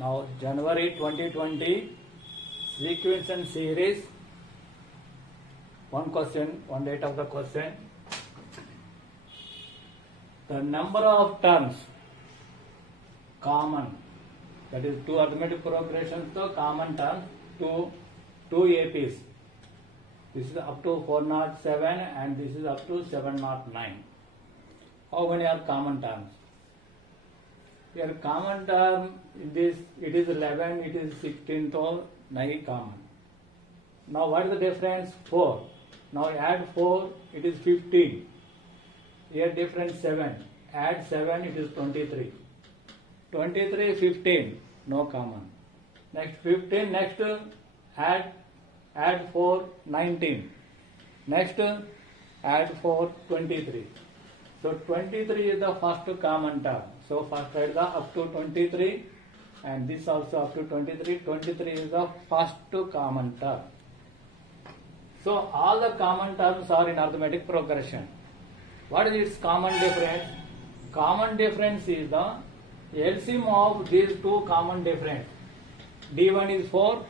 Now January 2020 sequence and series. One question, one date of the question. The number of terms common, that is two arithmetic progressions to common terms to two APs. This is up to 407 and this is up to 709. How many are common terms? Here common term in this, it is 11, it is 16, so 9 common. Now what is the difference? 4. Now add 4, it is 15. Here difference 7. Add 7, it is 23. 23, 15, no common. Next 15, next add 4, 19. Next add 4, 23. So 23 is the first common term. So first write the up to 23 and this also up to 23. 23 is the first common term. So all the common terms are in arithmetic progression. What is its common difference? Common difference is the LCM of these two common difference. D1 is 4,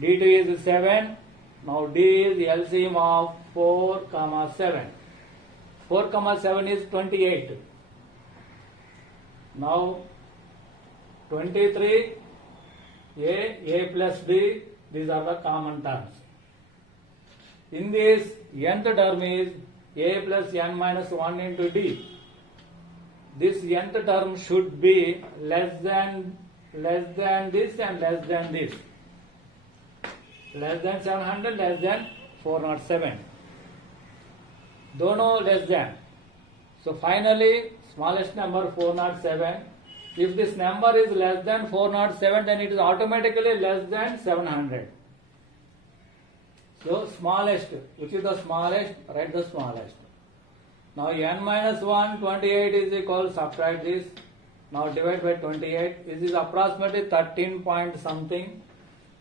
D2 is 7. Now D is LCM of 4, 7. 4, 7 is 28. Now 23, A plus B, these are the common terms. In this, nth term is A plus n minus 1 into D. This nth term should be less than this and less than this. Less than 700, less than 407. Dono less than. So finally, smallest number 407. If this number is less than 407, then it is automatically less than 700. So smallest, which is the smallest? Write the smallest. Now n minus 1, 28 is equal, subtract this. Now divide by 28. This is approximately 13 point something.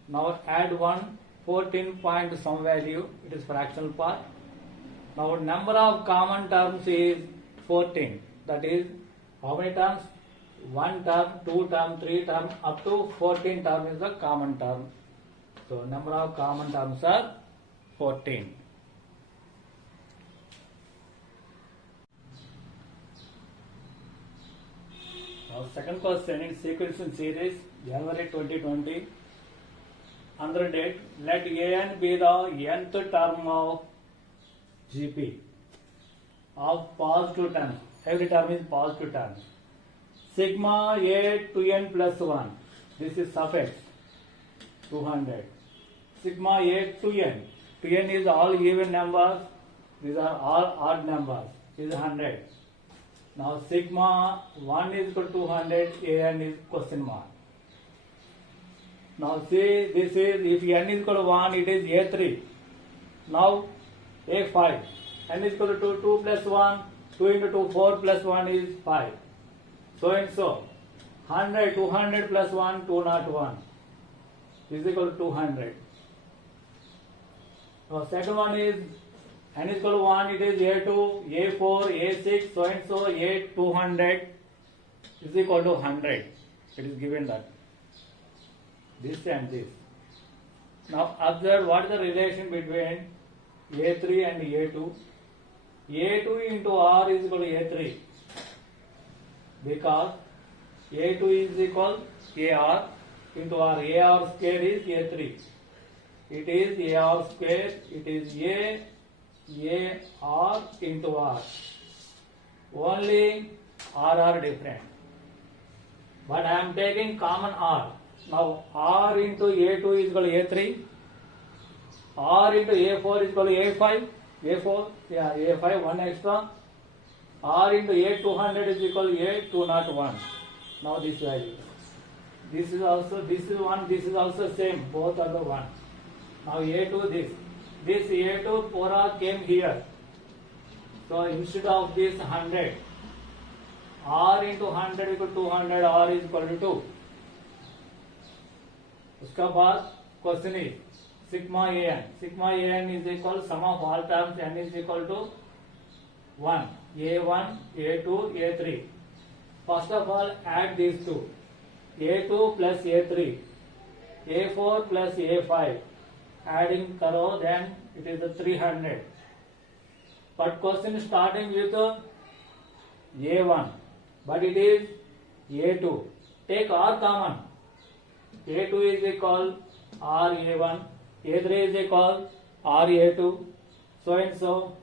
Now add 1, 14 point some value. It is fractional part. Now number of common terms is 14. That is how many terms? 1 term, 2 term, 3 term, up to 14 term is the common term. So number of common terms are 14. Now second question in sequence and series, January 2020. Another date, let an be the nth term of GP of positive terms. Every term is positive term. Sigma A to n plus 1. This is suffix 200. Sigma A to n. To n is all even numbers. These are all odd numbers. This is 100. Now sigma 1 is equal to 200. An is question mark. Now see, this is, if n is equal to 1, it is A3. Now A5. N is equal to 2 plus 1. 2 into 2, 4 plus 1 is 5. So and so. 100, 200 plus 1, 201. Is equal to 200. Now second one is n is equal to 1, it is A2, A4, A6, so and so, A200 is equal to 100. It is given that. This and this. Now observe what is the relation between A3 and A2. A2 into R is equal to A3 because A2 is equal to AR into R. AR square is A3. It is AR square, it is AR into R. Only R are different. But I am taking common R. Now R into A2 is equal to A3. R into A4 is equal to A5. A4, yeah, A5, 1 extra. R into A200 is equal to A201. Now this value. This is 1, this is also same. Both are the 1. Now A2, this. This A2 pora came here. So instead of this 100, R into 100 equal to 200, R is equal to 2. उसका बाद question is sigma an. Sigma an is equal sum of all terms n is equal to 1. A1, A2, A3. First of all, add these two. A2 plus A3, A4 plus A5, adding karo, then it is the 300. But question starting with A1, but it is A2. Take R common. A2 is equal R A1, A3 is equal R A2, so and so.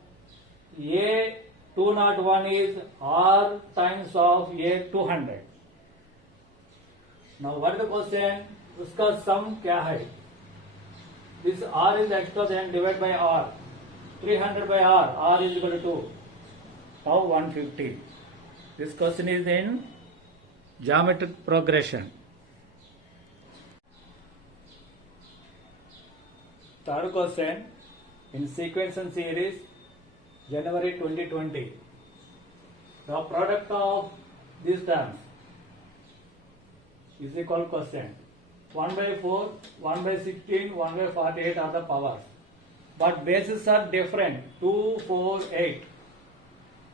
A201 is R times of A200. Now what is the question? उसका sum क्या है? This R is extra, then divide by R. 300 by R is equal to 2. Now 150. This question is in geometric progression. Third question in sequence and series, January 2020. The product of these terms is equal question. 1 by 4, 1 by 16, 1 by 48 are the powers. But bases are different, 2, 4, 8.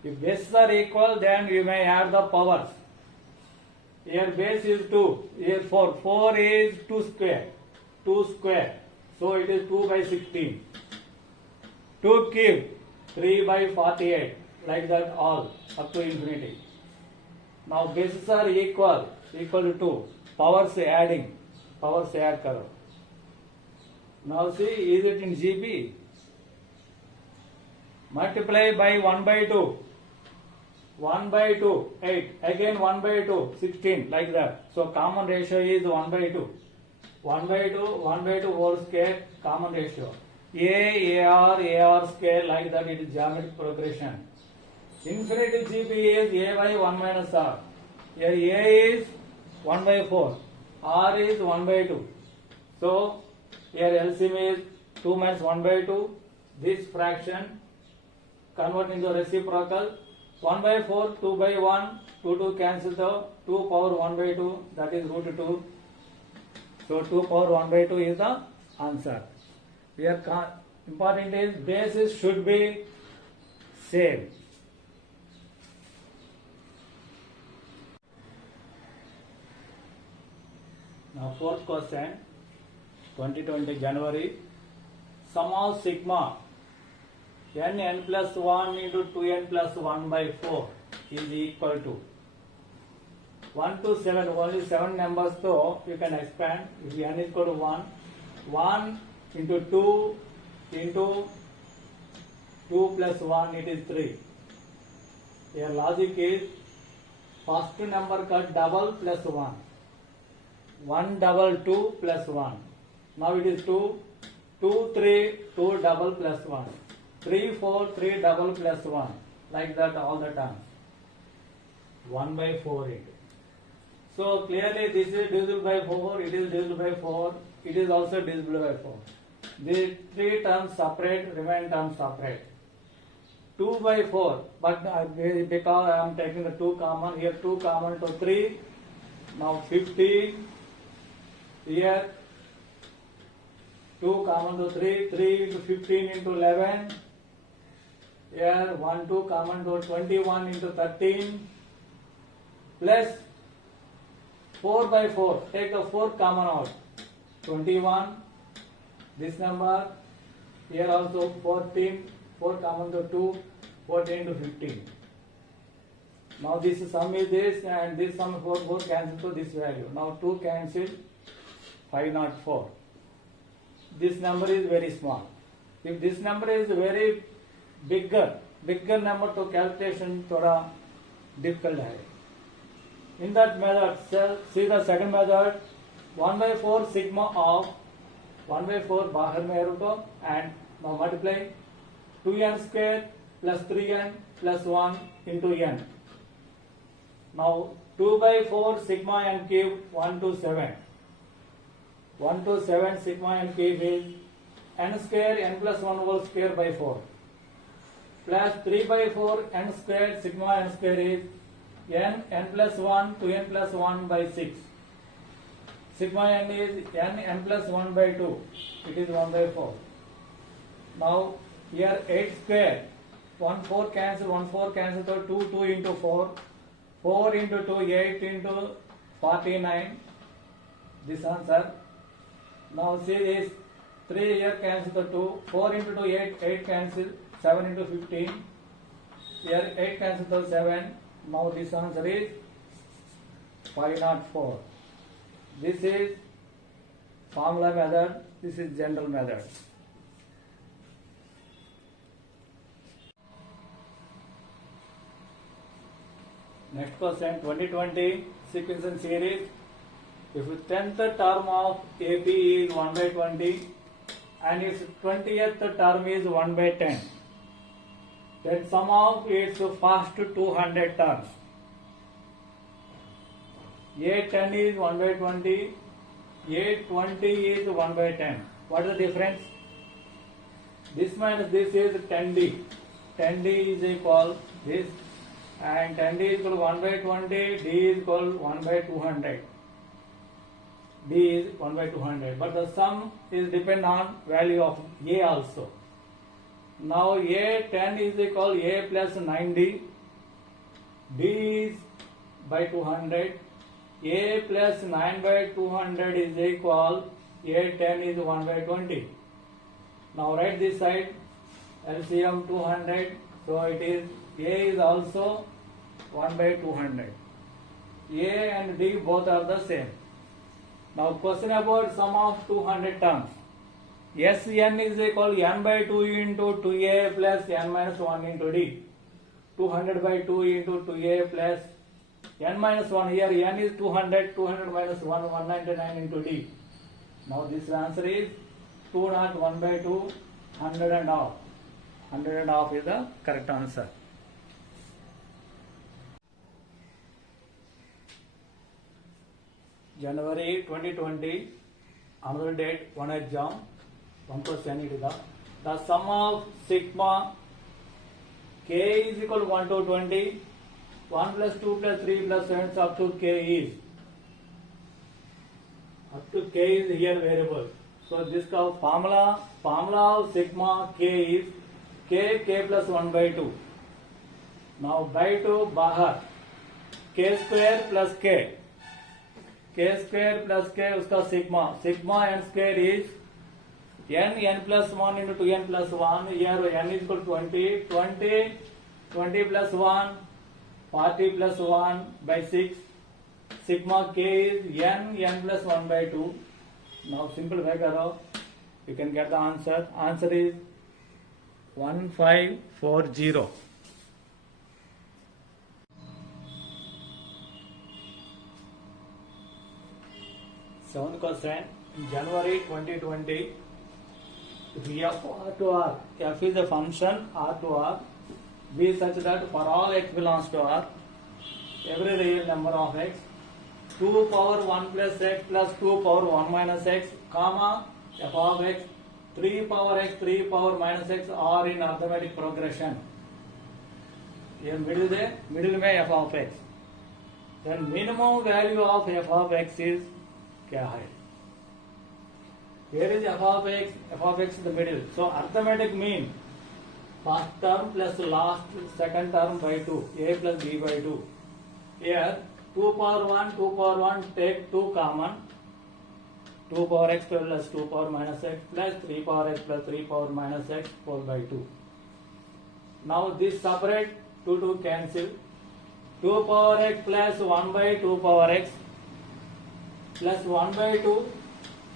If bases are equal, then you may add the powers. Here base is 2, here 4. 4 is 2 square. 2 square. So it is 2 by 16. 2 cube, 3 by 48. Like that all, up to infinity. Now bases are equal to 2. Powers adding. Powers add karo. Now see, is it in GB? Multiply by 1 by 2. 1 by 2, 8. Again 1 by 2, 16. Like that. So common ratio is 1 by 2. 1 by 2, 1 by 2 whole square, common ratio. AR square, like that it is geometric progression. Infinity GB is A by 1 minus R. Here A is 1 by 4. R is 1 by 2. So here LCM is 2 minus 1 by 2. This fraction convert into reciprocal. 1 by 4, 2 by 1, 2 cancel the 2 power 1 by 2, that is root 2. So 2 power 1 by 2 is the answer. Here important is bases should be same. Now fourth question, 2020 January. Sum of sigma n plus 1 into 2n plus 1 by 4 is equal to 1 to 7, only 7 numbers, so you can expand. If n is equal to 1 into 2 into 2 plus 1, it is 3. Here logic is first number cut double plus 1. 1 double 2 plus 1. Now it is 2, 2 3, 2 double plus 1. 3 4, 3 double plus 1. Like that all the time. 1 by 4 it. So clearly this is divisible by 4, it is divisible by 4, it is also divisible by 4. The 3 terms separate, remaining terms separate. 2 by 4, but because I am taking the 2 common, here 2 common to 3, now 15, here 2 common to 3, 3 into 15 into 11, here 1 2 common to 21 into 13, plus 4 by 4, take the 4 common out, 21, this number, here also 14, 4 common to 2, 14 into 15. Now this sum is this and this sum 4 cancel to this value. Now 2 cancel, 504. This number is very small. If this number is very bigger number to calculation thoda difficult hai. In that method, see the second method, 1 by 4 sigma of 1 by 4 bahar mein ruko and now multiply 2n square plus 3n plus 1 into n. Now 2 by 4 sigma n cube 1 to 7. 1 to 7 sigma n cube is n square n plus 1 whole square by 4 plus 3 by 4 n square sigma n square is n plus 1 to n plus 1 by 6. Sigma n is n plus 1 by 2. It is 1 by 4. Now here 8 square 1 4 cancel so 2 into 4 4 into 2 8 into 49 this answer. Now see this, 3 here cancel the 2, 4 into 2, 8, 8 cancel, 7 into 15, here 8 cancel the 7, now this answer is 504. This is formula method, this is general method. Next question, 2020 sequence and series. If 10th term of AP is 1 by 20 and its 20th term is 1 by 10, then sum of its first 200 terms. A10 is 1 by 20, A20 is 1 by 10. What is the difference? This minus this is 10D. 10D is equal this, and 10D is equal to 1 by 20, D is equal to 1 by 200. D is 1 by 200. But the sum is depend on value of A also. Now A10 is equal to A plus 9D. D is by 200. A plus 9 by 200 is equal, A10 is 1 by 20. Now write this side, LCM 200, so it is, A is also 1 by 200. A and D both are the same. Now question about sum of 200 terms. Sn is equal to n by 2 into 2A plus n minus 1 into D. 200 by 2 into 2A plus n minus 1, here n is 200, 200 minus 1, 199 into D. Now this answer is 201 by 2, 100 and half. 100 and half is the correct answer. January 2020, annual date, 1 exam, 1 question it is the sum of sigma k is equal to 1 to 20, 1 plus 2 plus 3 plus 7 up to k is here variable. So this formula of sigma k is k plus 1 by 2. Now by 2 bahar k square plus k square plus k uska sigma n square is n plus 1 into 2n plus 1. Here n is equal to 20 plus 1 40 plus 1 by 6. Sigma k is n plus 1 by 2. Now simplify karo, you can get the answer. Answer is 1540. Seventh question, in January 2020, if f R to R, f is a function R to R, be such that for all x belongs to R, every real number of x, 2 power 1 plus x plus 2 power 1 minus x, comma, f of x, 3 power x, 3 power minus x are in arithmetic progression. Here middle में f of x. Then minimum value of f of x is क्या है? Here is f of x in the middle. So arithmetic mean first term plus last second term by 2, a plus b by 2. Here 2 power 1 take 2 common, 2 power x plus 2 power minus x plus 3 power x plus 3 power minus x 4 by 2. Now this separate 2 cancel, 2 power x plus 1 by 2 power x plus 1 by 2,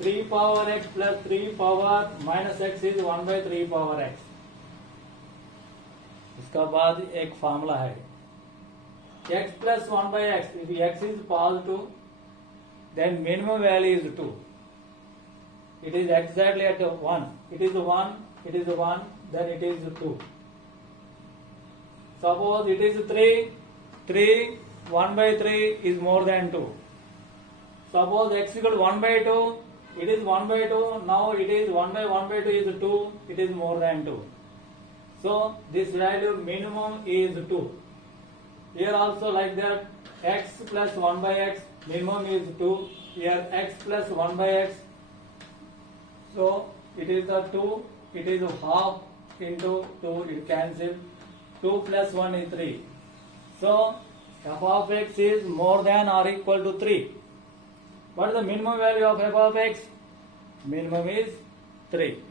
3 power x plus 3 power minus x is 1 by 3 power x. इसका बाद एक formula है, x plus 1 by x, if x is positive then minimum value is 2. It is exactly at 1. It is 1, then it is 2. Suppose it is 3, 1 by 3 is more than 2. Suppose x equal to 1 by 2, it is 1 by 2, now it is 1 by 2 is 2, it is more than 2. So this value minimum is 2. Here also like that, x plus 1 by x, minimum is 2. Here x plus 1 by x, so it is the 2, it is half into 2, it cancels. 2 plus 1 is 3. So f of x is more than or equal to 3. What is the minimum value of f of x? Minimum is 3.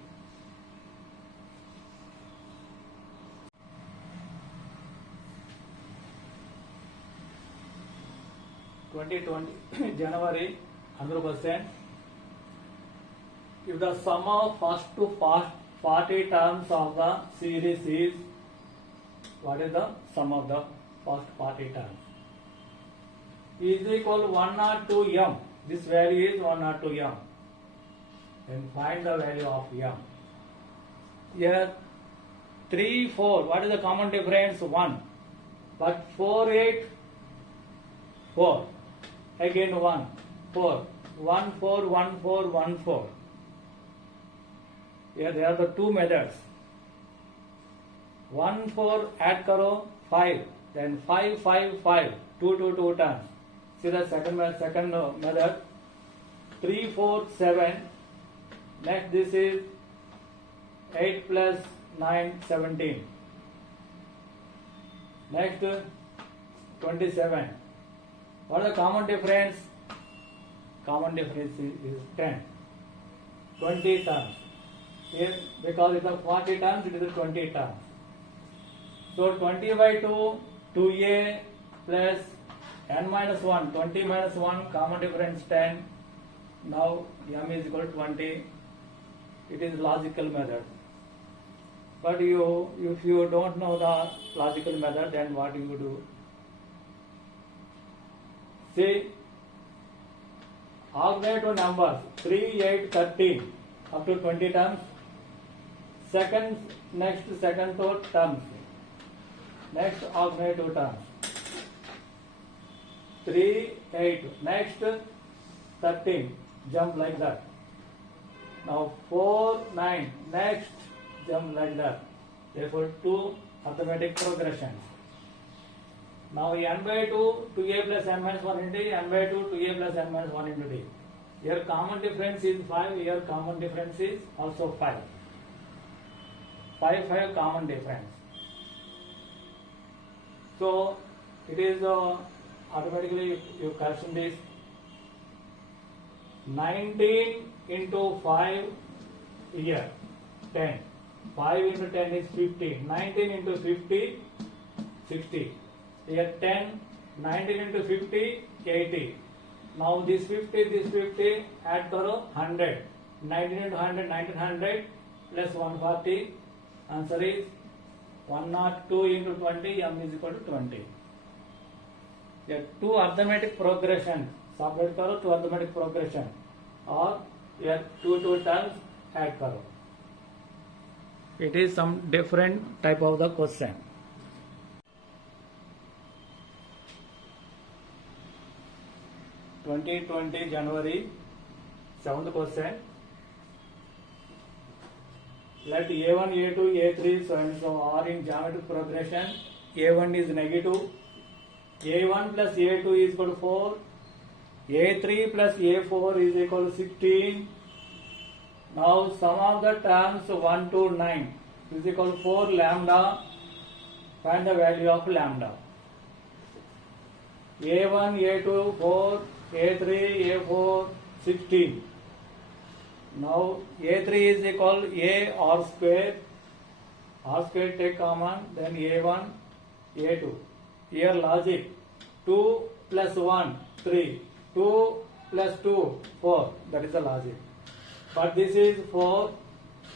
January 100%. If the sum of first to 40 terms of the series is, what is the sum of the first 40 terms? Is equal 1 or 2 m. This value is 1 or 2 m. Then find the value of m. Here 3, 4. What is the common difference? 1. But 4, 8, 4. Again 1, 4. 1, 4, 1, 4, 1, 4. Here there are the two methods. 1, 4 add karo 5. Then 5, 5, 5. 2, 2, 2 times. See the second method. 3, 4, 7. Next this is 8 plus 9, 17. Next 27. What is the common difference? Common difference is 10. 20 terms. Here because it is 40 terms, it is 20 terms. So 20 by 2, 2a plus n minus 1. 20 minus 1, common difference 10. Now m is equal to 20. It is logical method. But if you don't know the logical method, then what you do? See, augment to numbers 3, 8, 13 up to 20 terms. Next second to terms. Next augment to terms. 3, 8. Next 13. Jump like that. Now 4, 9. Next jump like that. Therefore 2 arithmetic progressions. Now n by 2, 2a plus n minus 1 into d, n by 2, 2a plus n minus 1 into d. Here common difference is 5, here common difference is also 5. 5, 5 common difference. So it is automatically you correction this. 19 into 5 here, 10. 5 into 10 is 50. 19 into 50, 60. Here 10, 19 into 50, 80. Now this 50, add karo 100. 19 into 100, 1900 plus 140. Answer is 102 into 20, m is equal to 20. Here two arithmetic progression. Separate karo two arithmetic progression. Or here two terms add karo. It is some different type of the question. 2020 January 7th question. Let A1, A2, A3, so and so are in geometric progression. A1 is negative. A1 plus A2 is equal to 4. A3 plus A4 is equal to 16. Now sum of the terms 1 to 9 is equal to 4 lambda. Find the value of lambda. A1, A2, 4, A3, A4, 16. Now A3 is equal to A R square. R square take common, then A1, A2. Here logic. 2 plus 1, 3. 2 plus 2, 4. That is the logic. But this is 4.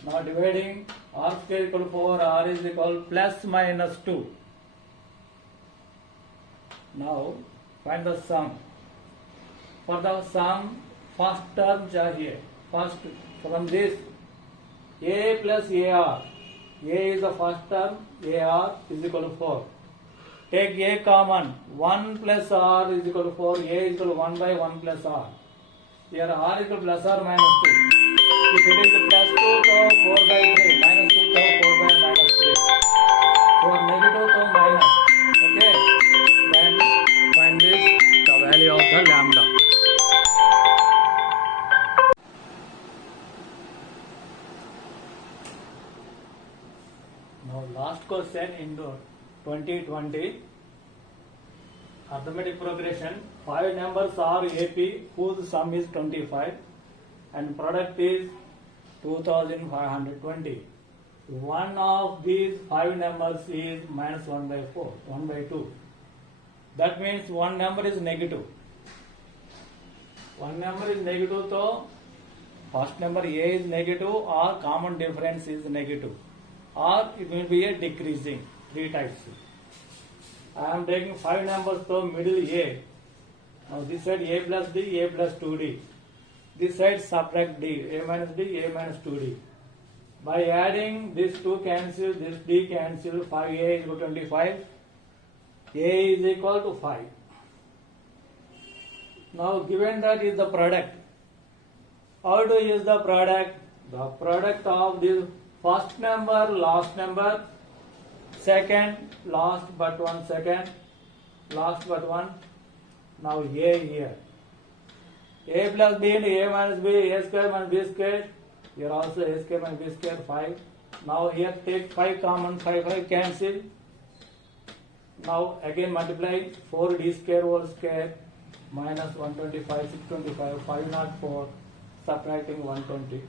Now dividing R square equal to 4, R is equal to plus minus 2. Now find the sum. For the sum, first terms are here. First, from this, A plus AR. A is the first term, AR is equal to 4. Take A common. 1 plus R is equal to 4. A is equal to 1 by 1 plus R. Here R is equal to plus or minus 2. If it is plus 2, so 4 by 3. Minus 2, so 4 by minus 3. For negative, so minus. Okay. Then find this, the value of the lambda. Now last question in the 2020. arithmetic progression. 5 numbers are AP whose sum is 25 and product is 2520. One of these 5 numbers is minus 1 by 4, 1 by 2. That means one number is negative. One number is negative, so first number A is negative or common difference is negative, or it will be a decreasing. 3 types. I am taking 5 numbers, so middle A. Now this side A plus D, A plus 2D. This side subtract D, A minus D, A minus 2D. By adding this 2 cancel, this D cancel, 5A is equal to 25. A is equal to 5. Now given that is the product. How to use the product? The product of this first number, last number, second, last but one second, last but one. Now A here. A plus B into A minus B, A square minus B square. Here also A square minus B square 5. Now here take 5 common, 5 cancel. Now again multiply 4D square whole square minus 125, 625, 504, subtracting 120.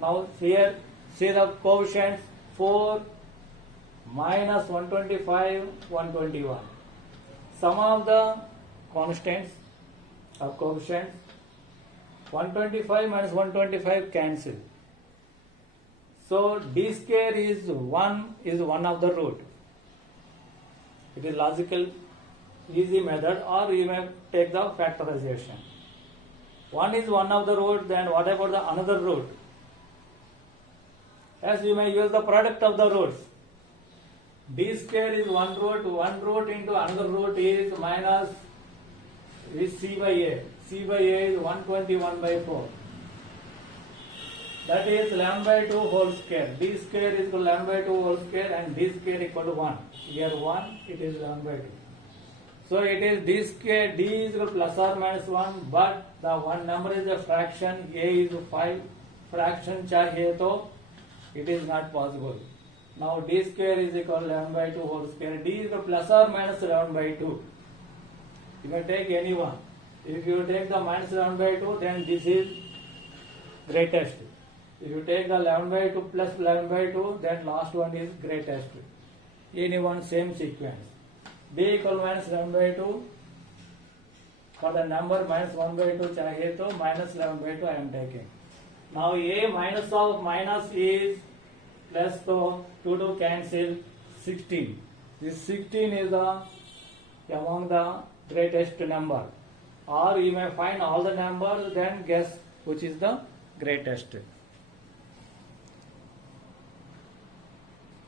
Now here see the coefficients 4 minus 125, 121. Sum of the constants of coefficients 125 minus 125 cancel. So D square is one of the root. It is logical easy method, or you may take the factorization. 1 is one of the root, then what about the another root? As you may use the product of the roots. D square is one root into another root is minus is C by A. C by A is 121 by 4. That is 11 by 2 whole square. D square is equal to 11 by 2 whole square and D square equal to 1. Here 1, it is 11 by 2. So it is D square, D is equal to plus or minus 1, but the one number is a fraction, A is 5, fraction chahiye to it is not possible. Now D square is equal to 11 by 2 whole square. D is equal to plus or minus 11 by 2. You can take any one. If you take the minus 11 by 2, then this is greatest. If you take the 11 by 2 plus 11 by 2, then last one is greatest. Any one same sequence. B equal minus 11 by 2. For the number minus 1 by 2 chahiye to minus 11 by 2 I am taking. Now A minus of minus is plus, so 2 to cancel 16. This 16 is the among the greatest number. Or you may find all the numbers, then guess which is the greatest.